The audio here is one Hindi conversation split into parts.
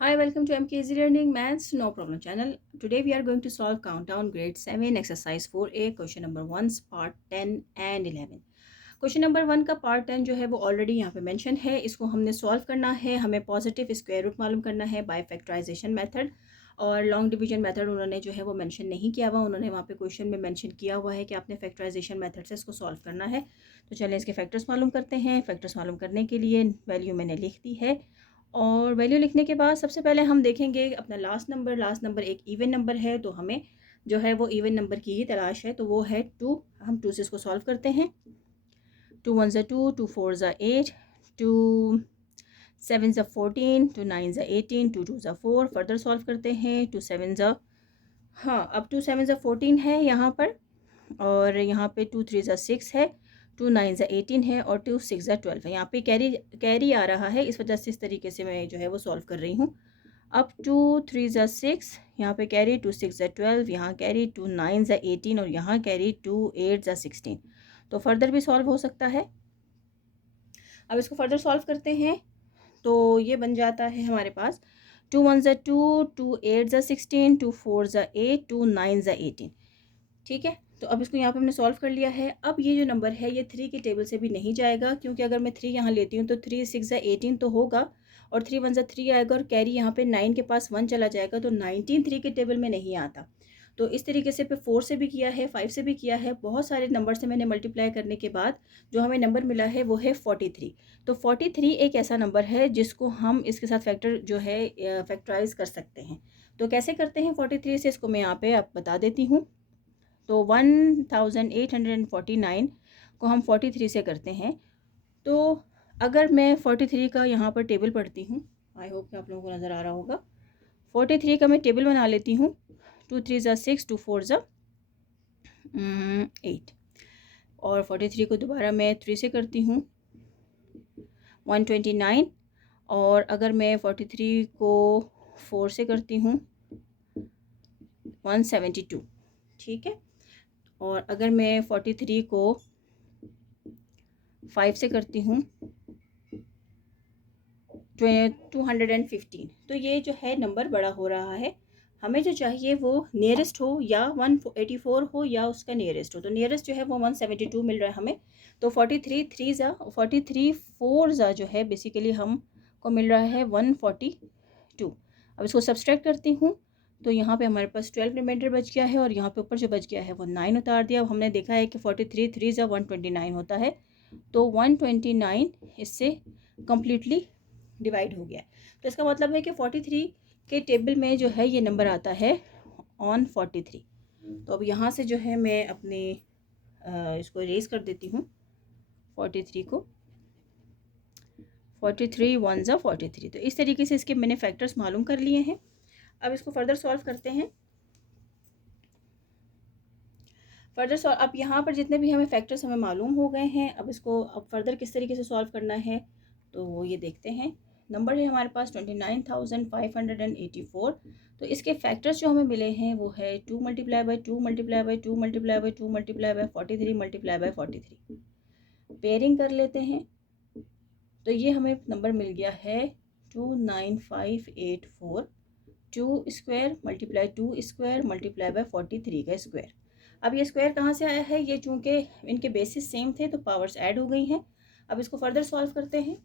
Hi, welcome to MK Easy Learning Maths No Problem channel. Today we are going to solve Countdown Grade 7 Exercise 4A Question number 1 Part 10 and 11. Question number 1 का पार्ट 10 जो है वो ऑलरेडी यहाँ पे मेंशन है. इसको हमने सॉल्व करना है. हमें पॉजिटिव स्क्वायर रूट मालूम करना है बाय फैक्टराइजेशन मेथड. और लॉन्ग डिवीजन मेथड उन्होंने जो है वो मेंशन नहीं किया हुआ. उन्होंने वहाँ पे क्वेश्चन में मेंशन किया हुआ है कि आपने फैक्टराइजेशन मेथड से इसको सॉल्व करना है. तो चलें इसके फैक्टर्स मालूम करते हैं. फैक्टर्स मालूम करने के लिए वैल्यू मैंने लिख दी है. और वैल्यू लिखने के बाद सबसे पहले हम देखेंगे अपना लास्ट नंबर एक इवन नंबर है. तो हमें जो है वो इवन नंबर की ही तलाश है. तो वो है 2. हम 2 से इसको सॉल्व करते हैं. 2 1 2, 2 4 8, 2 7 14, 2 9 18, 2 2 4. फर्दर सॉल्व करते हैं. 2 7 हाँ, अब 2 7 14 है यहाँ पर. और यहाँ पे 2 3 6 है. 2 9 18 है और 2 6 12 है. यहाँ पे कैरी आ रहा है, इस वजह से इस तरीके से मैं जो है वो सॉल्व कर रही हूँ. अब 2 3 6, यहाँ पे कैरी 2 6 12, यहाँ कैरी 2 9 18 और यहाँ कैरी 2 8 16. तो फर्दर भी सॉल्व हो सकता है. अब इसको फर्दर सॉल्व करते हैं. तो ये बन जाता है हमारे पास 2 1 2, 2 8 16, 2 4 8, 2 9 18. ठीक है. तो अब इसको यहाँ पे हमने सॉल्व कर लिया है. अब ये जो नंबर है ये 3 के टेबल से भी नहीं जाएगा, क्योंकि अगर मैं 3 यहाँ लेती हूँ तो 3 6 18 तो होगा और 3 1 3 आएगा और कैरी यहाँ पे 9 के पास 1 चला जाएगा. तो 19 3 के टेबल में नहीं आता. तो इस तरीके से पे 4 से भी किया है, 5 से भी किया है. बहुत सारे नंबर से मैंने मल्टीप्लाई करने के बाद जो हमें नंबर मिला है वो है 43. तो 43 एक ऐसा नंबर है जिसको हम इसके साथ फैक्टर जो है फैक्टराइज कर सकते हैं. तो कैसे करते हैं 43 से, इसको मैं यहाँ पे आप बता देती हूँ. तो 1849 को हम 43 से करते हैं. तो अगर मैं 43 का यहाँ पर टेबल पढ़ती हूँ, आई होप कि आप लोगों को नज़र आ रहा होगा. 43 का मैं टेबल बना लेती हूँ. 2 3 6, 2 4 8. और 43 को दोबारा मैं 3 से करती हूँ 129. और अगर मैं 43 को 4 से करती हूँ 172. ठीक है. और अगर मैं 43 को 5 से करती हूँ 215. तो ये जो है नंबर बड़ा हो रहा है. हमें जो चाहिए वो नियरेस्ट हो या 184 हो या उसका नियरेस्ट हो. तो नियरेस्ट जो है वो 172 मिल रहा है हमें. तो 43 4 जो है बेसिकली हमको मिल रहा है 142. अब इसको सब्सट्रैक्ट करती हूँ. तो यहाँ पे हमारे पास 12 रिमाइंडर बच गया है और यहाँ पे ऊपर जो बच गया है वो 9 उतार दिया. अब हमने देखा है कि 43 3 129 होता है. तो 129 इससे कम्प्लीटली डिवाइड हो गया. तो इसका मतलब है कि 43 के टेबल में जो है ये नंबर आता है ऑन 43. तो अब यहाँ से जो है मैं अपने इसको इरेज कर देती हूँ 43 को. 43 1 43. तो इस तरीके से इसके मैंने फैक्टर्स मालूम कर लिए हैं. अब इसको फर्दर सॉल्व करते हैं. अब यहाँ पर जितने भी हमें फैक्टर्स हमें मालूम हो गए हैं. अब इसको अब फर्दर किस तरीके से सॉल्व करना है तो वो ये देखते हैं. नंबर है हमारे पास 29,584. तो इसके फैक्टर्स जो हमें मिले हैं वो है 2 multiply by 2 multiply by 2 multiply by 2 multiply by 43 multiply by 43. Pairing कर लेते हैं. तो ये हमें नंबर मिल गया है 29584. 2 square multiply 2 square multiply by 43 का स्क्वायर. अब ये स्क्वायर कहाँ से आया है? ये चूँकि इनके बेसिस सेम थे तो पावर्स ऐड हो गई हैं. अब इसको फर्दर सॉल्व करते हैं.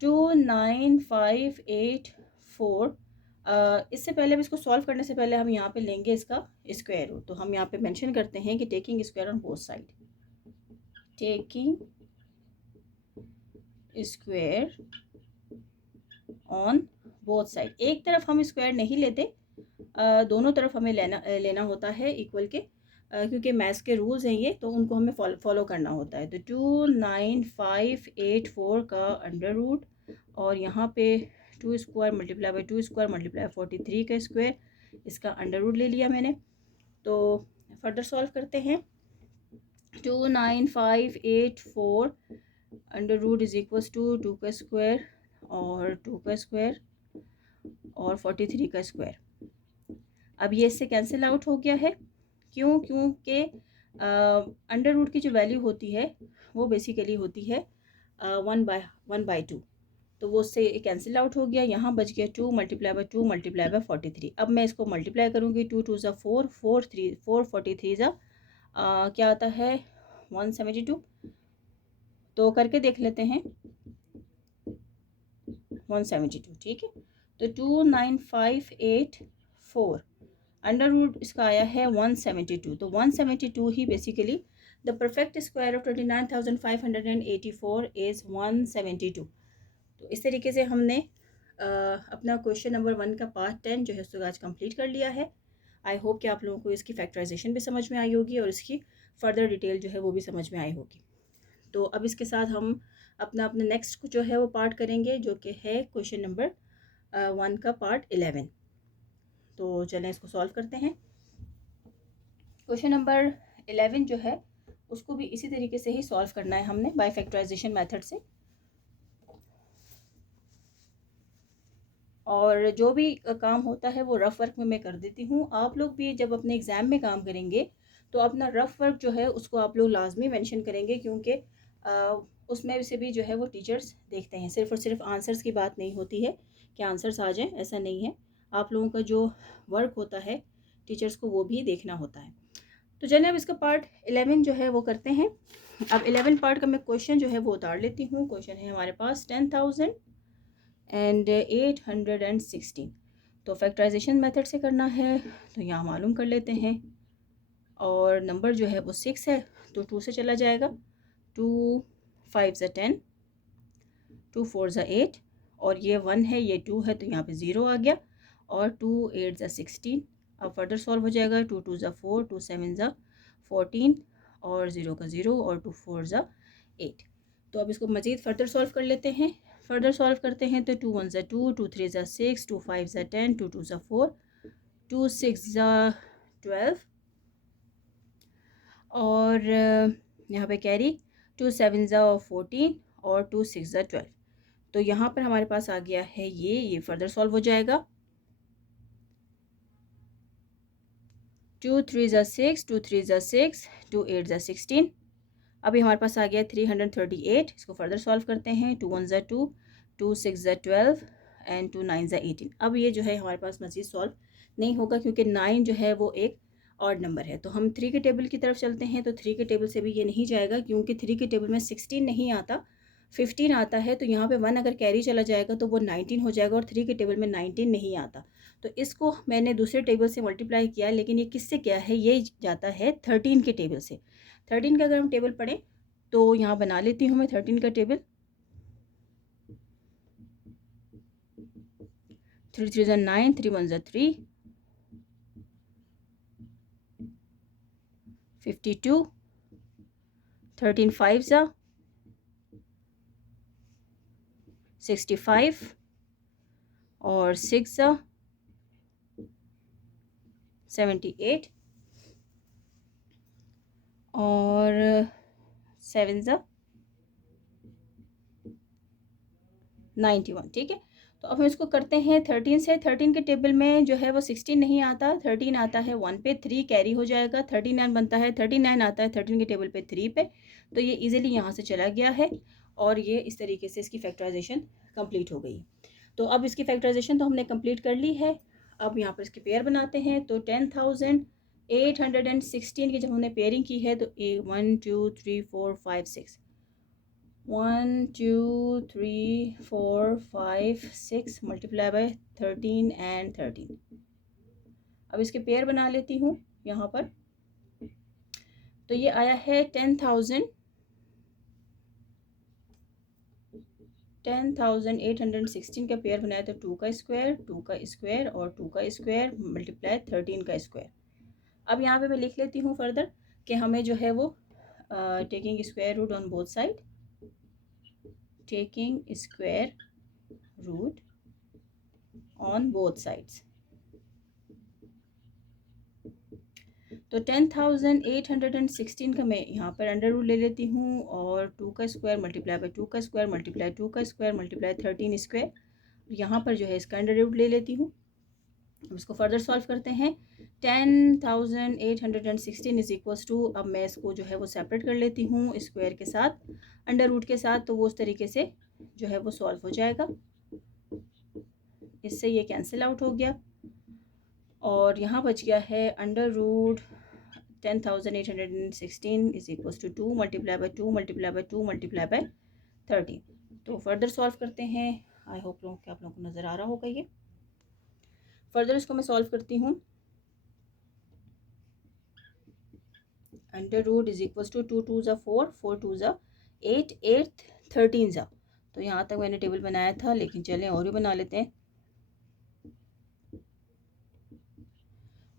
29584. इससे पहले अब इसको सॉल्व करने से पहले हम यहाँ पे लेंगे इसका स्क्वायर रूट. तो हम यहाँ पे मेंशन करते हैं कि taking square on both side. Taking square on both side. एक तरफ हम स्क्वायर नहीं लेते, दोनों तरफ हमें लेना होता है इक्वल के, क्योंकि मैथ्स के रूल्स हैं ये, तो उनको हमें फॉलो करना होता है. तो 29584 का अंडर रूट और यहाँ पे 2 square multiply by 2 square multiply 43 का स्क्वायर, इसका अंडर रूट ले लिया मैंने. तो फर्दर सॉल्व करते हैं. 29584 under root is equals to 2 का स्क्वायर और 2 का स्क्वायर और 43 का स्क्वायर. अब ये इससे कैंसिल आउट हो गया है. क्यों? क्योंकि अंडर रूट की जो वैल्यू होती है वो बेसिकली होती है 1/2. तो वो उससे कैंसिल आउट हो गया। यहाँ बच गया 2 मल्टीप्लाई बाय 2 मल्टीप्लाई बाय 43। अब मैं इसको मल्टीप्लाई करूँगी, 2 2 ज़ा 4, 4 3 4 43 ज़ा क्या आता है 172। तो करके देख लेते हैं 172, ठीक है। तो 29584 अंडर रूट इसका आया है 172। तो 172 ही basically the perfect square of 29,584 is 172। तो इस तरीके से हमने अपना क्वेश्चन नंबर 1 का पार्ट 10 जो है उसको आज कंप्लीट कर लिया है। आई होप कि आप लोगों को इसकी फैक्टराइजेशन भी समझ में आई होगी और इसकी फर्दर डिटेल जो है वो भी समझ में आई होगी। तो अब इसके साथ हम अपना नेक्स्ट जो है वो पार्ट करेंगे, जो कि है क्वेश्चन नंबर 1 का पार्ट 11। तो चलें इसको सॉल्व करते हैं। क्वेश्चन नंबर 11 जो है उसको भी इसी तरीके से ही सॉल्व करना है हमने, बाय फैक्टराइजेशन मेथड से। और जो भी काम होता है वो रफ़ वर्क में मैं कर देती हूँ। आप लोग भी जब अपने एग्ज़ाम में काम करेंगे तो अपना रफ़ वर्क जो है उसको आप लोग लाजमी मेंशन करेंगे, क्योंकि उसमें से भी जो है वो टीचर्स देखते हैं। सिर्फ़ और सिर्फ आंसर्स की बात नहीं होती है कि आंसर्स आ जाएं, ऐसा नहीं है। आप लोगों का जो वर्क होता है टीचर्स को वो भी देखना होता है। तो चलिए अब इसका पार्ट 11 जो है वो करते हैं। अब 11 पार्ट का मैं क्वेश्चन जो है वो उतार लेती हूँ। क्वेश्चन है हमारे पास 10,816। तो फैक्टराइजेशन मेथड से करना है, तो यहाँ मालूम कर लेते हैं। और नंबर जो है वो 6 है तो 2 से चला जाएगा। 2 5 ज़ा 10, 2 4 ज़ा 8, और ये 1 है, ये 2 है, तो यहाँ पे 0 आ गया। और 2 8 ज़ा 16। अब फर्दर सॉल्व हो जाएगा। 2 2 ज़ा 4, 2 7 ज़ा 14, और 0 का 0, और 2 4 ज़ा 8। तो अब इसको मज़ीद फर्दर सॉल्व कर लेते हैं। फर्दर सॉल्व करते हैं तो 2 1 ज़ा 2, 2 3 ज़ा 6, 2 5 ज़ा 10, 2 2 ज़ा 4, 2 6 ज़ा 12, और यहाँ पे कैरी 2 7 ज़ा 14, और 2 6 ज़ा 12। तो यहाँ पर हमारे पास आ गया है ये फर्दर सॉल्व हो जाएगा। 2 3 ज़ा 6, 2 3 ज़ा 6, 2 8 ज़ा 16। अभी हमारे पास आ गया 338। इसको फर्दर सॉल्व करते हैं। 2 1 ज़ा 2, 2 6 ज़ा 12, एंड 2 9 ज़ा 18। अब ये जो है हमारे पास मज़ीद सॉल्व नहीं होगा, क्योंकि 9 जो है वो एक ऑड नंबर है। तो हम 3 के टेबल की तरफ चलते हैं। तो 3 के टेबल से भी ये नहीं जाएगा, क्योंकि 3 के टेबल में 16 नहीं आता, 15 आता है। तो यहाँ पे 1 अगर कैरी चला जाएगा तो वो 19 हो जाएगा, और 3 के टेबल में 19 नहीं आता। तो इसको मैंने दूसरे टेबल से मल्टीप्लाई किया, लेकिन ये किससे क्या है, ये जाता है 13 के टेबल से। 13 का अगर हम टेबल पढ़ें तो यहाँ बना लेती हूँ मैं 13 का टेबल। 3 3 ज़ा 9, 3 1 ज़ा 3, 52, 13 5 ज़ा 65, और 6 ज़ा 78, और 7 ज़ा 91। ठीक है। तो अब हम इसको करते हैं 13 से। 13 के टेबल में जो है वो 16 नहीं आता, 13 आता है 1 पे, 3 कैरी हो जाएगा, 39 बनता है, 39 आता है 13 के टेबल पे 3 पे। तो ये इजीली यहाँ से चला गया है, और ये इस तरीके से इसकी फैक्टराइजेशन कंप्लीट हो गई। तो अब इसकी फैक्टराइजेशन तो हमने कंप्लीट कर ली है। अब यहाँ पर इसके पेयर बनाते हैं। तो 10,816 की जब हमने पेयरिंग की है तो 1 2 3 4 5 6, 1 2 3 4 5 6 मल्टीप्लाई बाय 13 एंड 13। अब इसके पेयर बना लेती हूँ यहाँ पर। तो ये आया है 10,816 का पेयर बनाया। तो 2 का स्क्वायर, 2 का स्क्वायर, और 2 का स्क्वायर मल्टीप्लाई 13 का स्क्वायर। अब यहाँ पे मैं लिख लेती हूँ फर्दर कि हमें जो है वो taking square root on both side, taking square root on both sides. तो 10,816 का मैं यहाँ पर अंडर रूट ले लेती हूँ, और 2 का स्क्वायर मल्टीप्लाई बाय 2 का स्क्वायर मल्टीप्लाई 2 का स्क्वायर मल्टीप्लाई 13 स्क्वायर। यहाँ पर जो है इसका अंडर रूट ले लेती हूँ। अब इसको फर्दर सॉल्व करते हैं। 10,816 इज इक्वल्स टू, अब मैं इसको जो है वो सेपरेट कर लेती हूँ स्क्वायर के साथ, अंडर रूट के साथ। तो वो उस तरीके से जो है वो सॉल्व हो जाएगा, इससे ये कैंसिल आउट हो गया और यहाँ बच गया है under root 10,816 is equal to 2 multiply by 2 multiply by 2 multiply by 13। तो फर्दर सॉल्व करते हैं। आई होप लोग कि आप लोगों को नज़र आ रहा होगा ये। फर्दर इसको मैं सॉल्व करती हूँ। Under root is equal to 2 2 ज़ा 4 4 2 ज़ा 8 8 13 ज़ा। तो यहाँ तक मैंने टेबल बनाया था, लेकिन चलें और भी बना लेते हैं।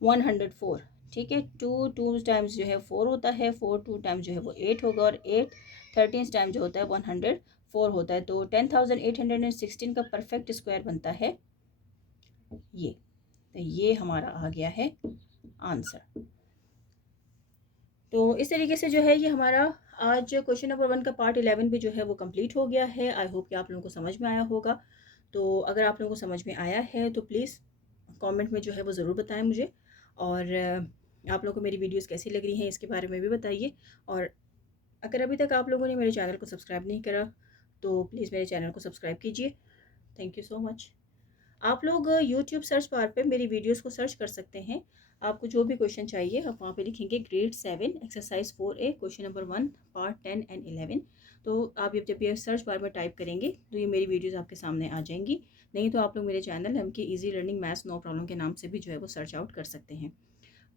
104, ठीक है। 2 टाइम्स जो है 4 होता है, 4 2 टाइम्स जो है वो 8 होगा और 8 13 टाइम जो होता है 104 होता है। तो 10,816 का परफेक्ट स्क्वायर बनता है ये। तो ये हमारा आ गया है आंसर। तो इस तरीके से जो है ये हमारा आज क्वेश्चन नंबर 1 का पार्ट 11 भी जो है वो कंप्लीट हो गया है। आई होप कि आप लोगों को समझ में आया होगा। तो अगर आप लोगों को समझ में आया है तो प्लीज़ कमेंट में जो है वो ज़रूर बताएं मुझे, और आप लोगों को मेरी वीडियोस कैसी लग रही हैं इसके बारे में भी बताइए। और अगर अभी तक आप लोगों ने मेरे चैनल को सब्सक्राइब नहीं करा तो प्लीज़ मेरे चैनल को सब्सक्राइब कीजिए। Thank you so much. आप लोग यूट्यूब सर्च बार पे मेरी वीडियोस को सर्च कर सकते हैं। आपको जो भी क्वेश्चन चाहिए आप वहाँ पे लिखेंगे grade 7 exercise 4A question number 1 part 10 and 11। तो आप जब ये सर्च बार में टाइप करेंगे तो ये मेरी वीडियोस आपके सामने आ जाएंगी। नहीं तो आप लोग मेरे channel MK easy learning maths no problem के नाम से भी जो है वो सर्च आउट कर सकते हैं।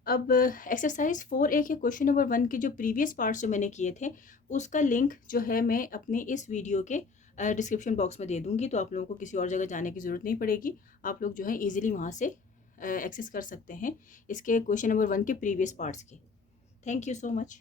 अब एक्सरसाइज 4A के क्वेश्चन नंबर 1 के जो प्रीवियस पार्ट्स जो मैंने किए थे उसका लिंक जो है मैं अपने इस वीडियो के डिस्क्रिप्शन बॉक्स में दे दूँगी। तो आप लोगों को किसी और जगह जाने की ज़रूरत नहीं पड़ेगी। आप लोग जो है ईज़िली वहाँ से एक्सेस कर सकते हैं इसके क्वेश्चन नंबर 1 के प्रीवियस पार्ट्स के। Thank you so much.